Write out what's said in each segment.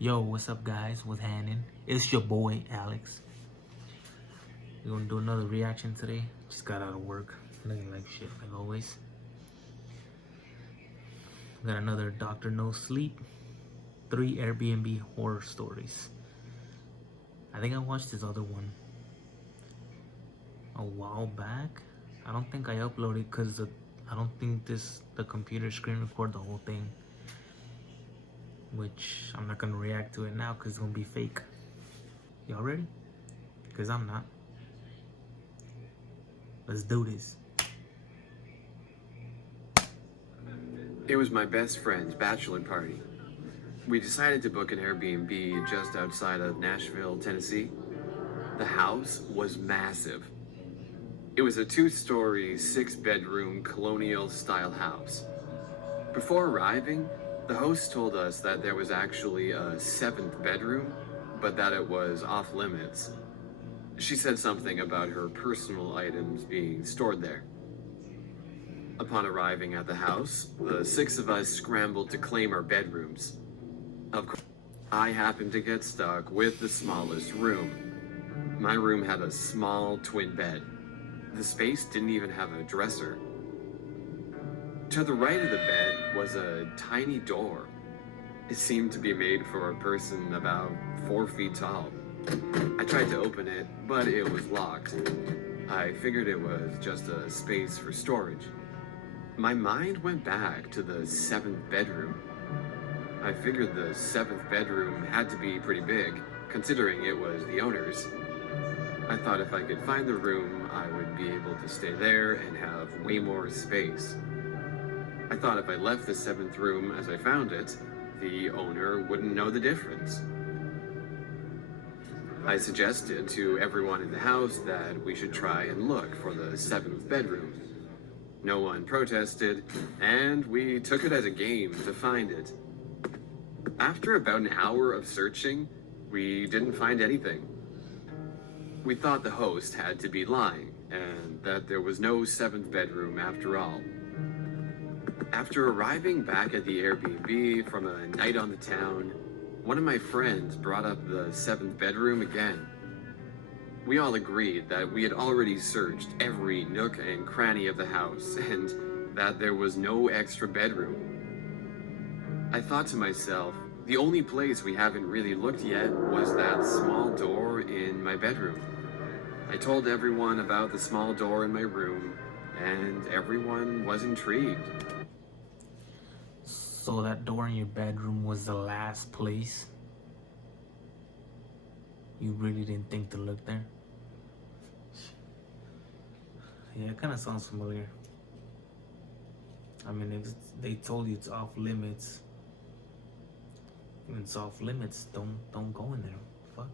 Yo, what's up, guys? What's happening? It's your boy Alex. We're gonna do another reaction today. Just got out of work, looking like shit like always. Got another Doctor No Sleep, 3 Airbnb horror stories. I think I watched this other one a while back. I don't think I uploaded because I don't think the computer screen record the whole thing. Which I'm not gonna react to it now because it's gonna be fake. Y'all ready? Because I'm not. Let's do this. It was my best friend's bachelor party. We decided to book an Airbnb just outside of Nashville, Tennessee. The house was massive. It was a 2-story, 6-bedroom colonial-style house. Before arriving, the host told us that there was actually a 7th bedroom, but that it was off limits. She said something about her personal items being stored there. Upon arriving at the house, the 6 of us scrambled to claim our bedrooms. Of course, I happened to get stuck with the smallest room. My room had a small twin bed. The space didn't even have a dresser. To the right of the bed was a tiny door. It seemed to be made for a person about 4 feet tall. I tried to open it, but it was locked. I figured it was just a space for storage. My mind went back to the 7th bedroom. I figured the 7th bedroom had to be pretty big, considering it was the owner's. I thought if I could find the room, I would be able to stay there and have way more space. I thought if I left the 7th room as I found it, the owner wouldn't know the difference. I suggested to everyone in the house that we should try and look for the 7th bedroom. No one protested, and we took it as a game to find it. After about an hour of searching, we didn't find anything. We thought the host had to be lying, and that there was no 7th bedroom after all. After arriving back at the Airbnb from a night on the town, one of my friends brought up the 7th bedroom again. We all agreed that we had already searched every nook and cranny of the house, and that there was no extra bedroom. I thought to myself, the only place we haven't really looked yet was that small door in my bedroom. I told everyone about the small door in my room, and everyone was intrigued. So that door in your bedroom was the last place? You really didn't think to look there? Yeah, it kind of sounds familiar. I mean, if they told you it's off limits, when it's off limits, don't go in there. Fuck.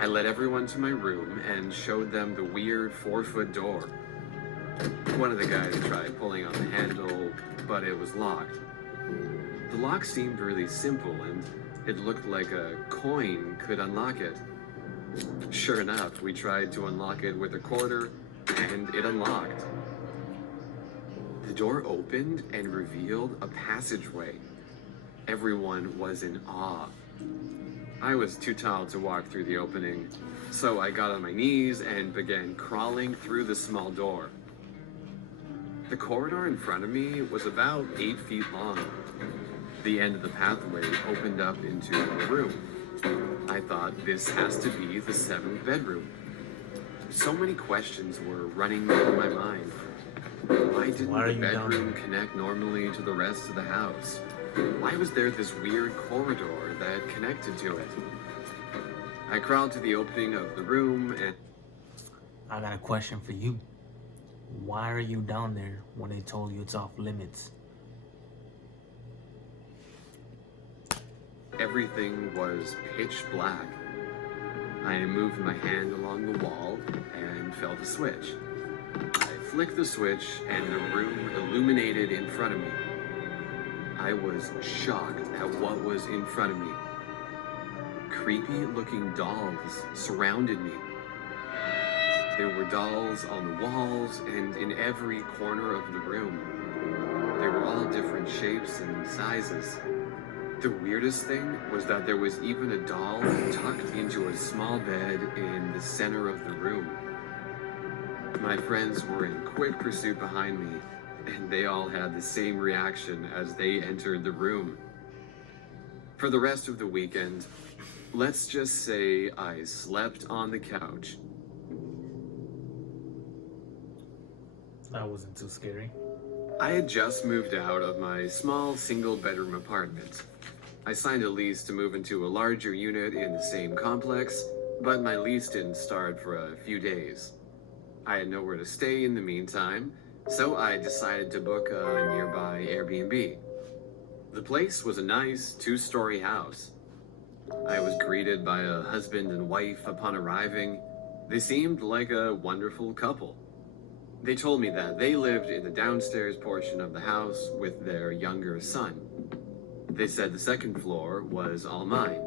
I led everyone to my room and showed them the weird 4-foot door. One of the guys tried pulling on the handle, but it was locked. The lock seemed really simple, and it looked like a coin could unlock it. Sure enough, we tried to unlock it with a quarter, and it unlocked. The door opened and revealed a passageway. Everyone was in awe. I was too tall to walk through the opening, so I got on my knees and began crawling through the small door. The corridor in front of me was about 8 feet long. The end of the pathway opened up into a room. I thought this has to be the 7th bedroom. So many questions were running through my mind. Why didn't the bedroom connect normally to the rest of the house? Why was there this weird corridor that connected to it? I crawled to the opening of the room and... I got a question for you. Why are you down there when they told you it's off limits? Everything was pitch black. I moved my hand along the wall and felt a switch. I flicked the switch and the room illuminated in front of me. I was shocked at what was in front of me. Creepy looking dolls surrounded me. There were dolls on the walls and in every corner of the room. They were all different shapes and sizes. The weirdest thing was that there was even a doll tucked into a small bed in the center of the room. My friends were in quick pursuit behind me, and they all had the same reaction as they entered the room. For the rest of the weekend, let's just say I slept on the couch. That wasn't too scary. I had just moved out of my small single-bedroom apartment. I signed a lease to move into a larger unit in the same complex, but my lease didn't start for a few days. I had nowhere to stay in the meantime, so I decided to book a nearby Airbnb. The place was a nice two-story house. I was greeted by a husband and wife upon arriving. They seemed like a wonderful couple. They told me that they lived in the downstairs portion of the house with their younger son. They said the second floor was all mine.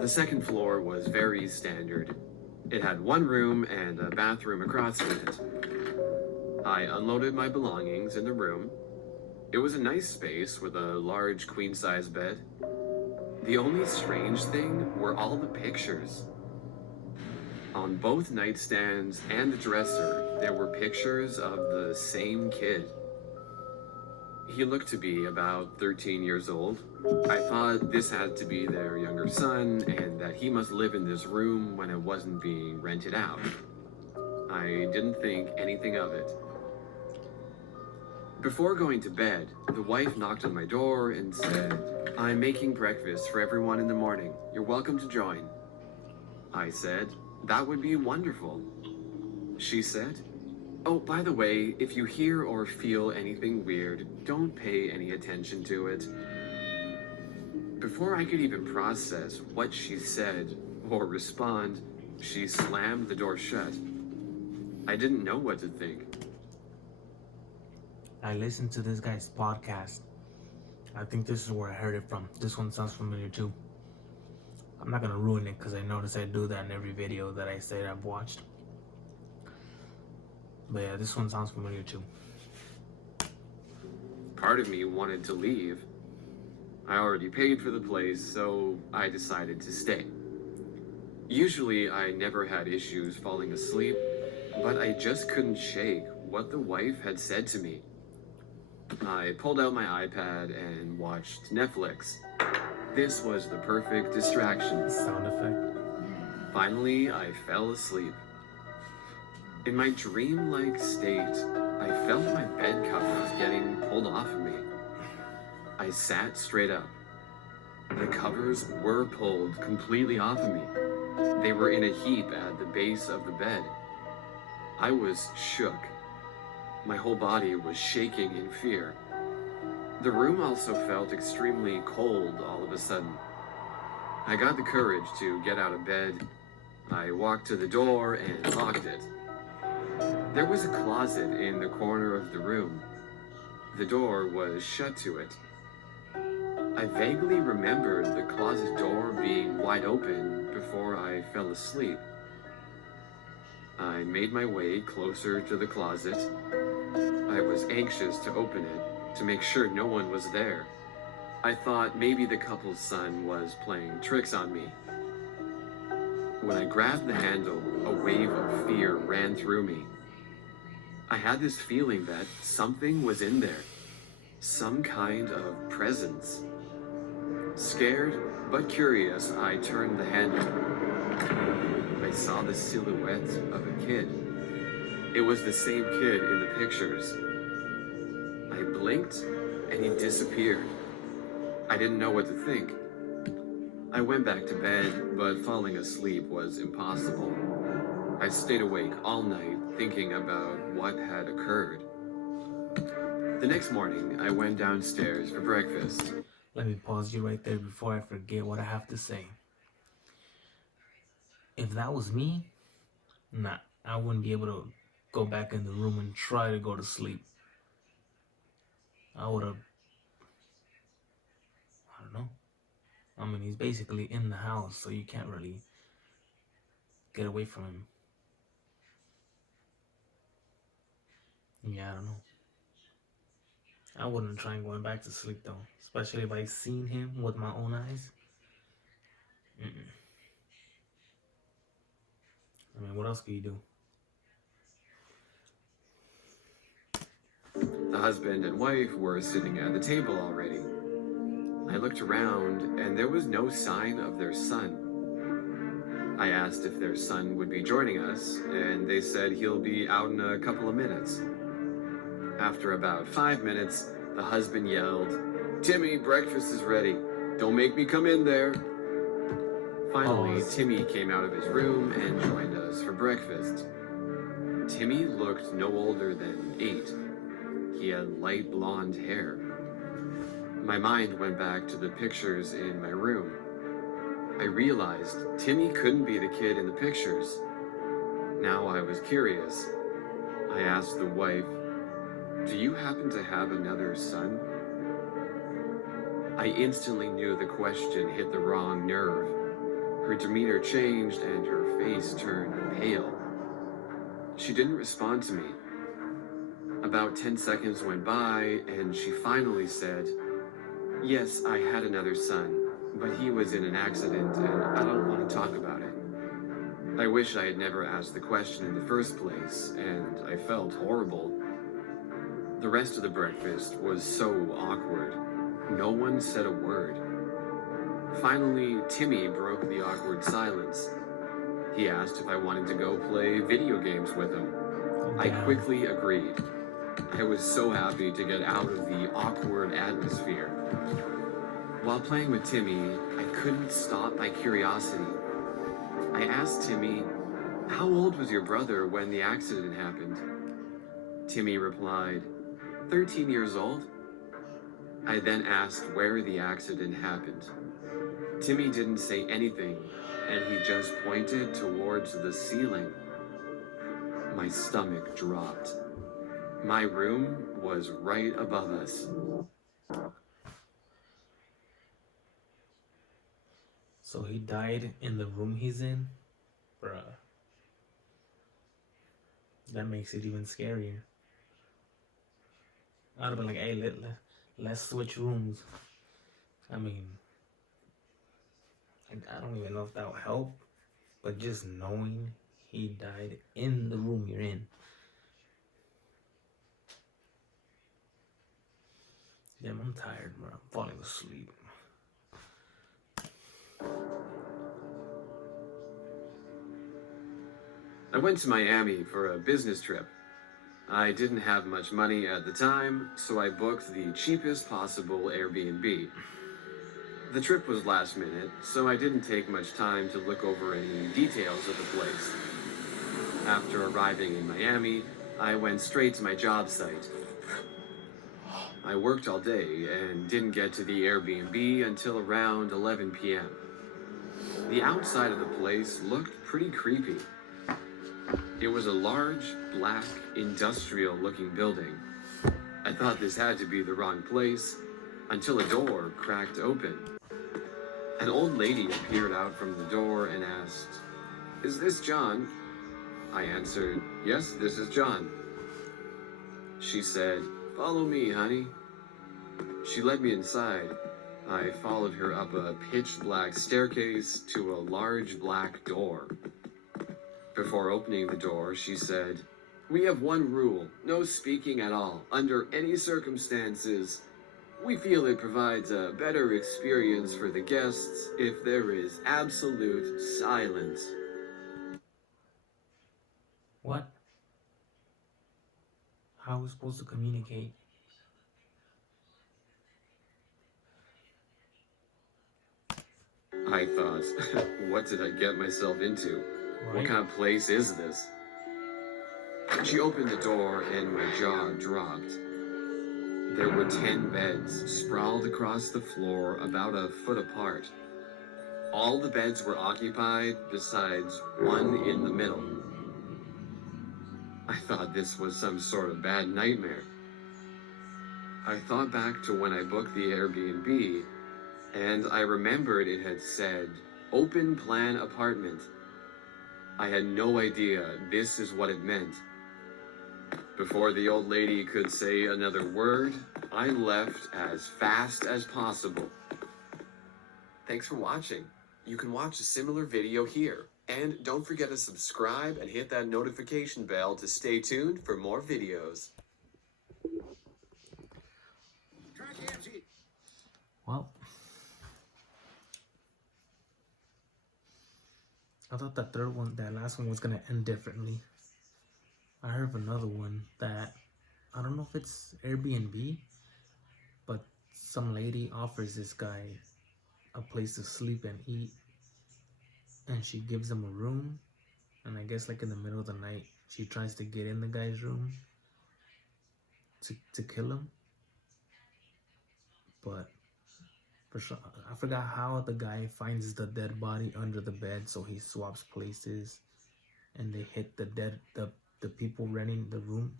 The second floor was very standard. It had one room and a bathroom across from it. I unloaded my belongings in the room. It was a nice space with a large queen-size bed. The only strange thing were all the pictures. On both nightstands and the dresser, there were pictures of the same kid. He looked to be about 13 years old. I thought this had to be their younger son and that he must live in this room when it wasn't being rented out. I didn't think anything of it. Before going to bed, the wife knocked on my door and said, "I'm making breakfast for everyone in the morning. You're welcome to join." I said, "That would be wonderful." She said, "Oh, by the way, if you hear or feel anything weird, don't pay any attention to it." Before I could even process what she said or respond, she slammed the door shut. I didn't know what to think. I listened to this guy's podcast. I think this is where I heard it from. This one sounds familiar too. I'm not gonna ruin it because I notice I do that in every video that I say I've watched. But yeah, this one sounds familiar too. Part of me wanted to leave. I already paid for the place, so I decided to stay. Usually, I never had issues falling asleep, but I just couldn't shake what the wife had said to me. I pulled out my iPad and watched Netflix. This was the perfect distraction. Sound effect. Finally, I fell asleep. In my dreamlike state, I felt my bed covers getting pulled off of me. I sat straight up. The covers were pulled completely off of me. They were in a heap at the base of the bed. I was shook. My whole body was shaking in fear. The room also felt extremely cold all of a sudden. I got the courage to get out of bed. I walked to the door and locked it. There was a closet in the corner of the room. The door was shut to it. I vaguely remembered the closet door being wide open before I fell asleep. I made my way closer to the closet. I was anxious to open it to make sure no one was there. I thought maybe the couple's son was playing tricks on me. When I grabbed the handle, a wave of fear ran through me. I had this feeling that something was in there, some kind of presence. Scared but curious, I turned the handle. I saw the silhouette of a kid. It was the same kid in the pictures. I blinked and he disappeared. I didn't know what to think. I went back to bed, but falling asleep was impossible. I stayed awake all night thinking about what had occurred. The next morning, I went downstairs for breakfast. Let me pause you right there before I forget what I have to say. If that was me, nah, I wouldn't be able to go back in the room and try to go to sleep. I would have, I don't know. I mean, he's basically in the house, so you can't really get away from him. Yeah, I don't know. I wouldn't try going back to sleep though, especially if I seen him with my own eyes. Mm-mm. I mean, what else could you do? The husband and wife were sitting at the table already. I looked around and there was no sign of their son. I asked if their son would be joining us, and they said he'll be out in a couple of minutes. After about 5 minutes, the husband yelled, "Timmy, breakfast is ready. Don't make me come in there." Finally, Pause. Timmy came out of his room and joined us for breakfast. Timmy looked no older than 8. He had light blonde hair. My mind went back to the pictures in my room. I realized Timmy couldn't be the kid in the pictures. Now I was curious. I asked the wife, "Do you happen to have another son?" I instantly knew the question hit the wrong nerve. Her demeanor changed and her face turned pale. She didn't respond to me. About 10 seconds went by and she finally said, "Yes, I had another son, but he was in an accident and I don't want to talk about it." I wish I had never asked the question in the first place, and I felt horrible. The rest of the breakfast was so awkward. No one said a word. Finally, Timmy broke the awkward silence. He asked if I wanted to go play video games with him. I Damn. quickly agreed. I was so happy to get out of the awkward atmosphere. While playing with Timmy, I couldn't stop my curiosity. I asked Timmy, "How old was your brother when the accident happened?" Timmy replied, 13 years old. I then asked where the accident happened. Timmy didn't say anything, and he just pointed towards the ceiling. My stomach dropped. My room was right above us. So he died in the room he's in? Bruh. That makes it even scarier. I'd have been like, hey, let's switch rooms. I mean, I don't even know if that will help, but just knowing he died in the room you're in. Damn, I'm tired, bro. I'm falling asleep. I went to Miami for a business trip. I didn't have much money at the time, so I booked the cheapest possible Airbnb. The trip was last minute, so I didn't take much time to look over any details of the place. After arriving in Miami, I went straight to my job site. I worked all day and didn't get to the Airbnb until around 11 p.m. The outside of the place looked pretty creepy. It was a large, black, industrial-looking building. I thought this had to be the wrong place, until a door cracked open. An old lady appeared out from the door and asked, "Is this John?" I answered, "Yes, this is John." She said, "Follow me, honey." She led me inside. I followed her up a pitch-black staircase to a large black door. Before opening the door, she said, "We have one rule, no speaking at all, under any circumstances. We feel it provides a better experience for the guests if there is absolute silence." What? How are we supposed to communicate? I thought, what did I get myself into? What Right? kind of place is this? She opened the door and my jaw dropped. There were 10 beds sprawled across the floor about a foot apart. All the beds were occupied besides one in the middle. I thought this was some sort of bad nightmare. I thought back to when I booked the Airbnb, and I remembered it had said, "Open plan apartment." I had no idea this is what it meant. Before the old lady could say another word, I left as fast as possible. Thanks for watching. You can watch a similar video here. And don't forget to subscribe and hit that notification bell to stay tuned for more videos. Well, I thought that last one was gonna end differently. I heard of another one that, I don't know if it's Airbnb, but some lady offers this guy a place to sleep and eat, and she gives him a room, and I guess like in the middle of the night, she tries to get in the guy's room to kill him, but for sure, I forgot how the guy finds the dead body under the bed, so he swaps places, and they hit the people renting the room.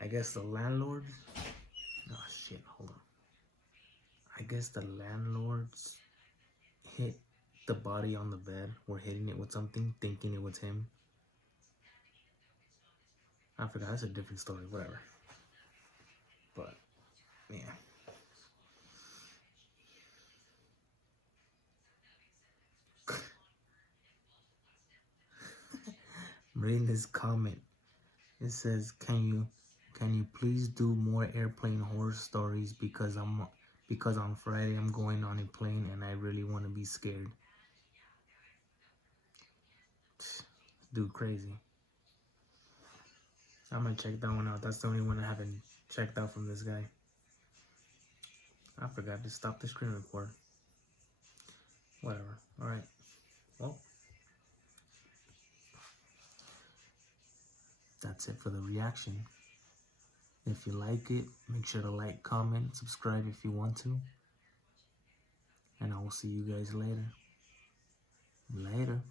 I guess the landlord. Oh shit! Hold on. I guess the landlords hit the body on the bed. Were hitting it with something, thinking it was him. I forgot. That's a different story. Whatever. But yeah. I'm reading this comment. It says, "Can you please do more airplane horror stories because on Friday I'm going on a plane and I really want to be scared." Dude, crazy. I'm gonna check that one out. That's the only one I haven't checked out from this guy. I forgot to stop the screen record. Whatever. Alright. Well, that's it for the reaction. If you like it, make sure to like, comment, subscribe if you want to. And I will see you guys later. Later.